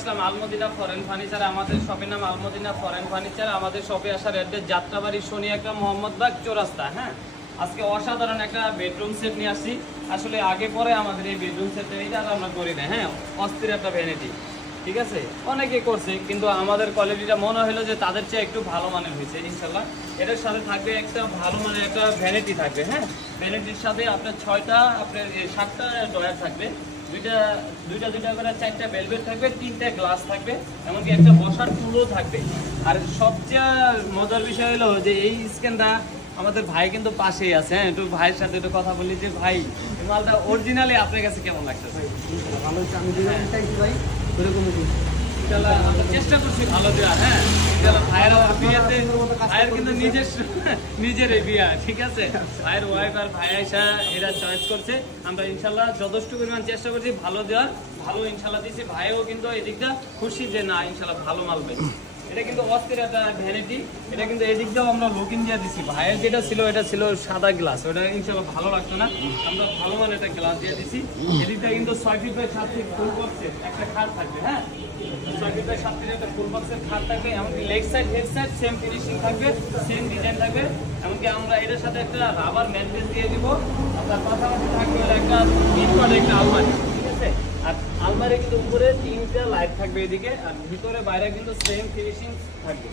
আসলাম Al Madina foreign furniture. আমাদের শপের নাম আলমদিনা ফরেন ফার্নিচার। আমাদের শপে আসার অ্যাড্রেস যাত্রাবাড়ি শনিয়াকা মোহাম্মদবাগ চৌরাস্তা। হ্যাঁ, আজকে অসাধারণ একটা বেডরুম সেট নিয়ে আসছি। আসলে আগে পরে আমাদের এই বেডরুম সেটটা এটা আমরা করি না। হ্যাঁ, অস্থির একটা ভ্যানিটি, ঠিক আছে, অনেকে করছে কিন্তু আমাদের কোয়ালিটিটা মনে হলো যে তাদের চেয়ে একটু ভালো মানের হয়েছে ইনশাল্লাহ। এটার সাথে থাকবে একটা ভালো মানের একটা ভ্যানিটি থাকবে। হ্যাঁ, ভ্যানিটির সাথে আপনার 6টা আপনার 7টা ডয়ার থাকবে, দুইটা করে 4টা ভেলভেট থাকবে, 3টা গ্লাস থাকবে, এমনকি একটা বসার টুলও থাকবে। আর সবচেয়ে মজার বিষয় হলো যে এই স্ক্যানটা আমাদের ভাই কিন্তু পাশেই আছে। হ্যাঁ, একটু ভাইয়ের সাথে একটু কথা বলি যে ভাই এই মালটা অরিজিনালি আপনার কাছে কেমন লাগতেছে? ভালো হচ্ছে, আমি যেরকম চাইছি ভাই ওরকমই দিই। আমরা চেষ্টা করছি ভালো দেওয়ার। হ্যাঁ, ভাইয়ের আমার বিয়েতে ভাইয়ের কিন্তু নিজের বিয়া, ঠিক আছে, ভাইয়ের ওয়াইফ আর ভাই আইসা এরা চয়েস করছে। আমরা ইনশাল্লাহ যথেষ্ট পরিমাণ চেষ্টা করছি ভালো দেওয়ার, ভালো ইনশাল্লাহ দিচ্ছি। ভাইও কিন্তু এদিকটা খুশি যে না ইনশাল্লাহ ভালো মাল পাই। এটা কিন্তু অস্থির একটা ভ্যানিটি। এটা কিন্তু এদিক দিয়েও আমরা লুকিং দিয়ে দিচ্ছি। ভাইয়ের যেটা ছিল এটা ছিল সাদা গ্লাস, ওটা ইনশাল্লাহ ভালো লাগতো না, আমরা ভালো মানের একটা গ্লাস দিয়ে দিচ্ছি। এদিকটা কিন্তু 6 ফিট বাই 7 ফিট ফুল বক্সের একটা খাট থাকবে। হ্যাঁ, 6 ফিট বাই 7 ফিট একটা ফুল বক্সের খাট থাকবে, এমনকি leg side head side same finishing থাকবে, সেম ডিজাইন থাকবে। এমনকি আমরা এটার সাথে একটা রাবার ম্যাট্রেস দিয়ে দিব। তার পাশাপাশি থাকবে হলো একটা ইনভার্টার একটা আলমারি, ঠিক আছে। আর আলমারি কিন্তু উপরে 3টা লাইট থাকবে এদিকে, আর ভিতরে বাইরে কিন্তু সেম ফিনিশিং থাকবে।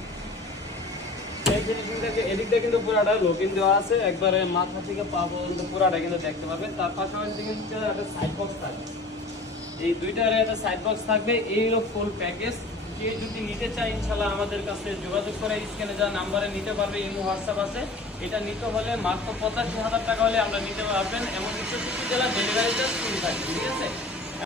সেম ফিনিশিং থাকবে। এদিকটা কিন্তু পুরাটা লোকিং দেওয়া আছে, একবারে মাথা থেকে পা পর্যন্ত পুরাটা কিন্তু দেখতে পাবেন। তার পাশাপাশি কিন্তু একটা সাইড বক্স থাকবে, এই দুইটার একটা সাইড বক্স থাকবে। এই হলো ফুল প্যাকেজ। যে যদি নিতে চাই ইনশাল্লাহ আমাদের কাছে যোগাযোগ করে স্ক্রিনে যা নাম্বারে নিতে পারবে, ইমো হোয়াটসঅ্যাপ আছে। এটা নিতে হলে মাত্র 85,000 টাকা হলে আমরা নিতে পারবেন। এমন 160 জেলা ডেলিভারি চার্জ ফ্রি থাকবে, ঠিক আছে।